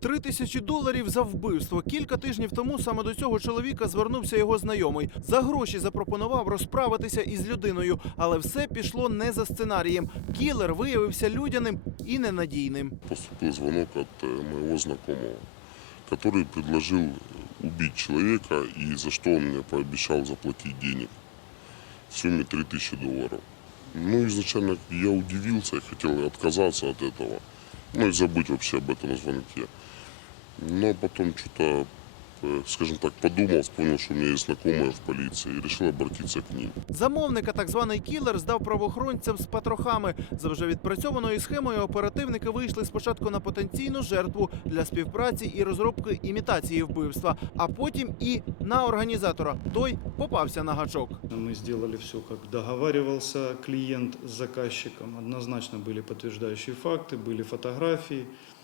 Три тисячі доларів за вбивство. Кілька тижнів тому саме до цього чоловіка звернувся його знайомий. За гроші запропонував розправитися із людиною, але все пішло не за сценарієм. Кілер виявився людяним і ненадійним. Поступил звонок от э, моего знакомого, который предложил убить человека и за что он мне пообещал заплатить денег в сумме 3000 долларов. Ну, изначально я удивился и хотел отказаться от этого, ну и забыть вообще об этом звонке. Но потом что-то, э, скажем так, подумал, вспомнил, что у меня есть знакомые в полиции и решил обратиться к ним. Замовника, так званий кілер, здав правоохоронцям з патрохами. За вже відпрацьованою схемою оперативники вийшли спочатку на потенційну жертву для співпраці і розробки імітації вбивства, а потім і на організатора. Той попався на гачок. Мы сделали все, как договаривался клиент с заказчиком. Однозначно были подтверждающие факты, были фотографии, э,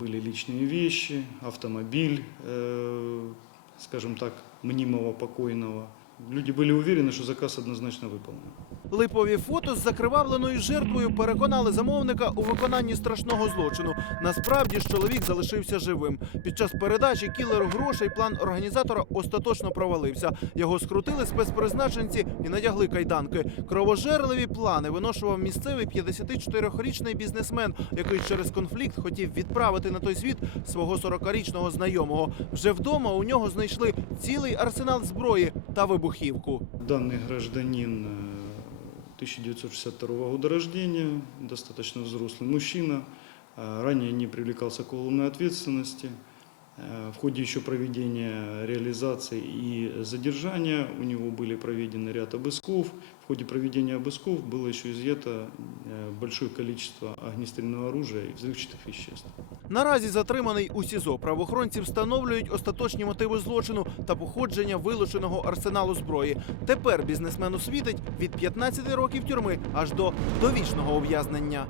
были личные вещи, автомобиль, э, скажем так, мнимого покойного. Люди были уверены, что заказ однозначно выполнен. Липові фото з закривавленою жертвою переконали замовника у виконанні страшного злочину. Насправді ж чоловік залишився живим. Під час передачі кілеру грошей план організатора остаточно провалився. Його скрутили спецпризначенці і надягли кайданки. Кровожерливі плани виношував місцевий 54-річний бізнесмен, який через конфлікт хотів відправити на той світ свого 40-річного знайомого. Вже вдома у нього знайшли цілий арсенал зброї та вибухівку. Данный гражданин э, 1962 года рождения, достаточно взрослый мужчина, э, ранее не привлекался к уголовной ответственности. Э, В ходе еще проведения реализации и задержания у него были проведены ряд обысков. В ходе проведения обысков было еще изъято э, большое количество огнестрельного оружия и взрывчатых веществ. Наразі затриманий у СІЗО. Правоохоронці встановлюють остаточні мотиви злочину та походження вилученого арсеналу зброї. Тепер бізнесмену світить від 15 років тюрми аж до довічного ув'язнення.